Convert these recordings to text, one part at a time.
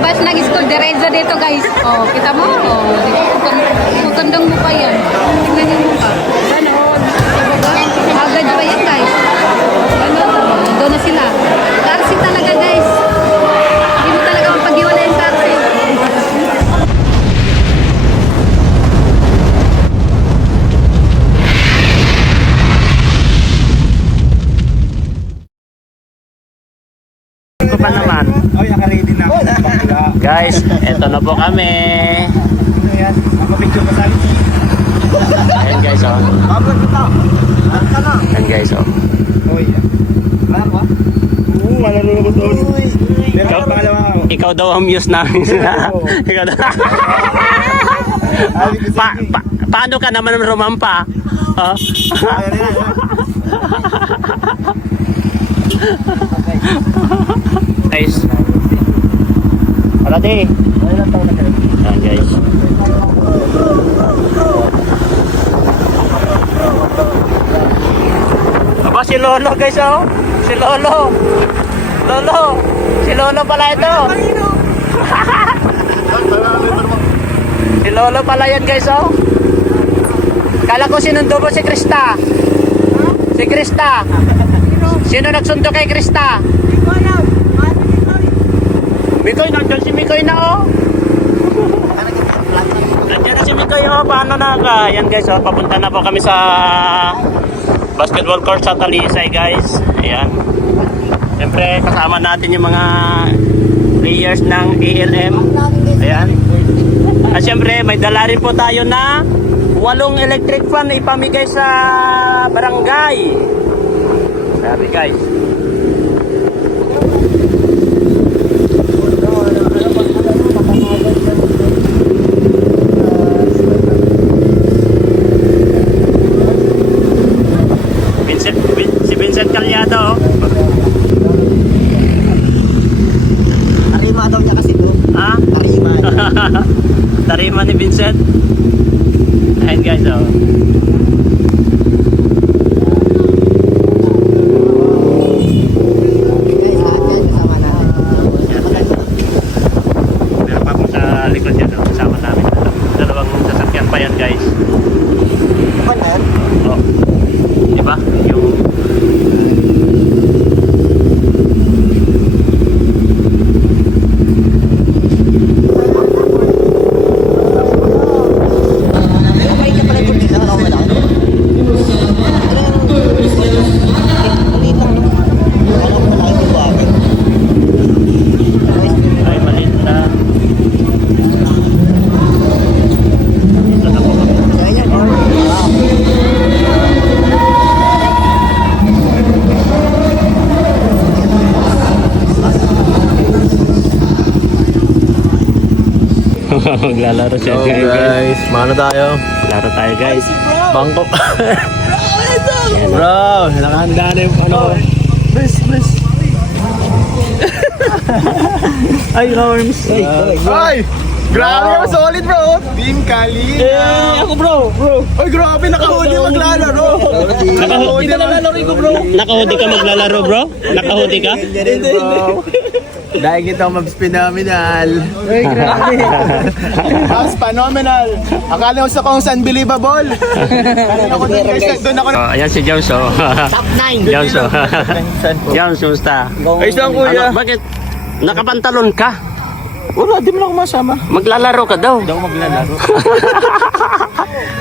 Paglabas ng school, diretso dito guys. Oh, kita mo? Oh, kukundong mo pa yan. Tingnan niyo mo pa. Ganon. Agad pa yan guys. Ganon. Doon na sila. Tarsi talaga guys. Hindi mo talaga mapag-iwala yung tarsi. Ko pa naman. Oh, naka-ready na. Guys, eto na po kami. Ano yan? Mapapicture ka sa akin. Ayan guys, oh. Ayan guys, oh. Oh, yeah. Alam mo? Oo, malaro ko doon. Pero pangalawa ako. Ikaw daw ang muse namin. Ikaw daw. Paano ka naman rumampa? Oh. Guys. Ready? Ayan guys. Aba si Lolo guys, oh. Si Lolo. Lolo. Si Lolo pala ito. Si Lolo pala yan guys, oh. Kala ko sinundo mo si Krista. Si Krista. Sino nagsundo kay Krista? Mikoy, nandiyan si Mikoy na, oh. Nandiyan na si Mikoy, oh. Paano na ka? Yan guys, oh. Papunta na po kami sa basketball court sa Talisay guys. Ayan. Siyempre, kasama natin yung mga players ng ALM. Ayan. At siyempre, may dala rin po tayo na 8 electric fan na ipamigay sa barangay. Sabi guys. Si Vincent Calyado. Tarima daw niya kasi doon. Ha? Tarima. Tarima ni Vincent. Ayan guys, oh. Meron pa po sa likod yan, oh. Kasama namin. Dalawang sasakyan pa yan guys. Oh. Diba? Yung ay maliit na. Dito na po kami. Maglalaro siya. So guys, mano tayo? Laro tayo guys. Bangkok. Ayan, Bro, nakahanda na yung ano. Best. Ay, Norms. Ay! Grabe yung solid bro! Team Kali! Ako bro! Ay, grabe, nakahuli maglalaro! Nakahuli maglalaro ko bro! Nakahudi ka maglalaro bro? Nakahudi ka? Hindi bro! Dahil kita mabs phenomenal! Ay, grabe! Mabs phenomenal! Akala ko sa kung unbelievable! Ako doon guys, doon ako Oh, ayan si Jones, oh. top 9! Jones, oh. Jones, kumusta? Ay, saan kuya? Ano, bakit? Nakapantalon ka? Wala, di mo lang masama. Maglalaro ka daw. Hindi ako maglalaro.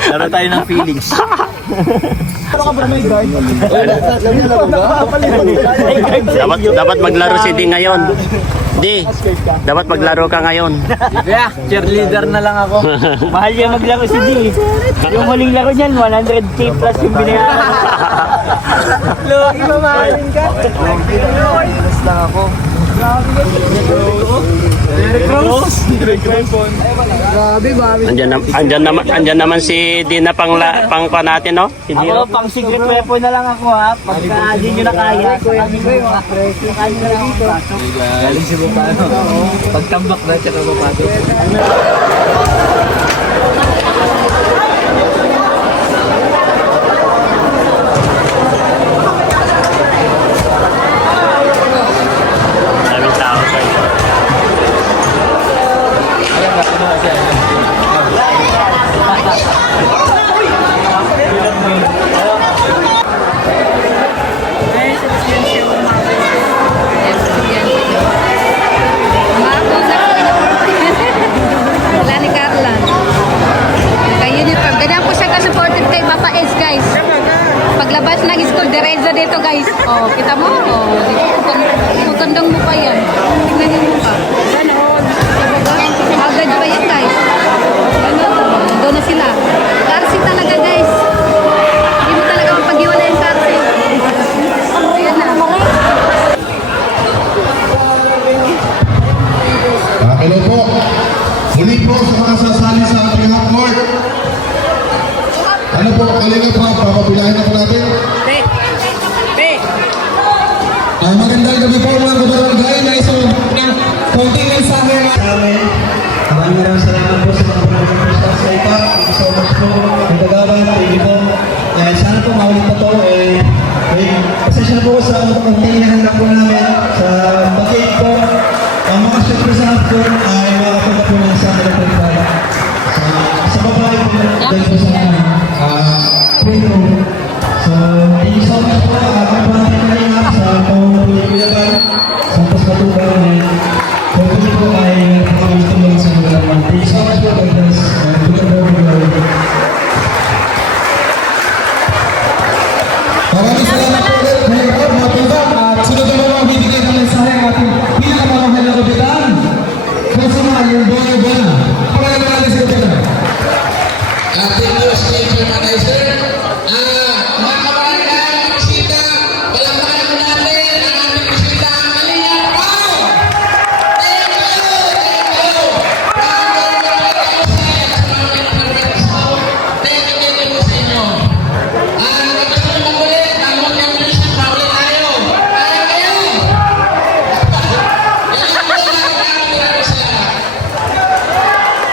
Laro tayo ng feelings. Ano ka ba may guard? Dapat maglaro si D ngayon. D, dapat maglaro ka ngayon. Yeah, cheerleader na lang ako. Mahal niya maglaro si D. Yung huling laro niyan, 100k plus yung binayaran. Logi, mamahalin ka. Minus lang ako. Derek Rose. Andyan naman si D na pang pa natin, no? Si D, Ako, pang secret weapon na lang ako ha. Pagka di nyo na kaya, sabi ko yung mga presyo. Kaya na lang dito. Galing si Bupano. Pagtambak na siya ka Bupano. Daming tao. po. Muli po sa mga sasali sa ating half court. Ano po, Kalinga pa, papapilahin na po natin. Magandang gabi po mga kabarangay na isang konting mensahe sa amin. Maraming salamat po sa mga pagkakas sa ito. Thank you so much po. Ang tagawan, thank you po. Sana po maulit pa to. Pasensya na po sa konting hinahanap po namin sa pag-cake po. Ang mga syempre sa half court ay makapunta po ng sa telephone sa babae po dahil po sa queen room. So, thank you so much po. Ako po natin kalinap sa pang-pilipilaban sa Paspatuban. Hopefully po ay makakitulong sa mga naman. Thank you so much po. God bless. Maraming salamat po ulit mga pinsan. At sunod na mga bibigay ng mensahe ang ating pinakamahal na kapitan. Personal, yung bono. Pangalan natin sa kapitan. Ating news informatizer. Mga kabarangay, mga bisita, palakpakan po natin ang aming bisita, ang Kalinga Pao! Thank you! Thank you po sa inyo. Kapag po magulit, ang mga music, maulit tayo. Kaya kayo! Yan ang mga salamat.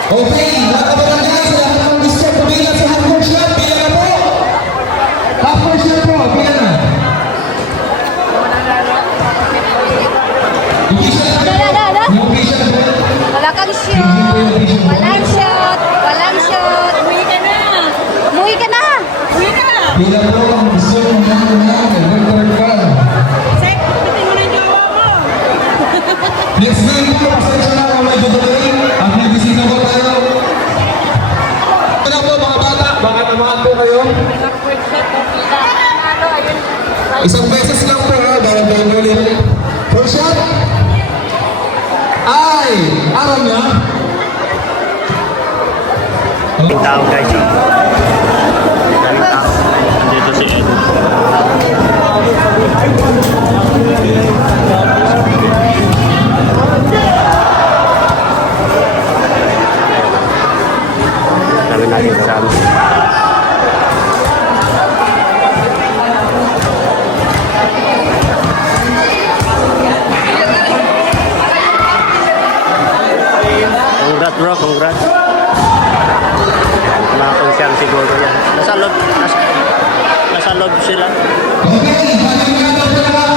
Okay, mga kabarangay, sa lahat ng gusto pumila sa half-court shot, pila na po. Half-court shot po, pila na. Hindi siya na. Hindi siya na. Wala kang shoot. Walang shoot. Walang shoot. Umuwi ka na. Umuwi ka na. Umuwi ka na. Pila po ang gusto ng mga third round. Sek, pitin mo na yung jowa mo. Next game po, pasensya na kung may dudulay. Ang may bisita po tayo. Ano po mga bata, baka naman po kayo. Isang beses lang po ha, bawal tayo ulit. First shot. Ay, aram niya. Yung tao guys. Daming tao. Nandito si Ed. Dami natin kasama. Congrats bro, congrats. Mga konsyang siguro yan. Nasa loob sila. Okay, balik nga daw po na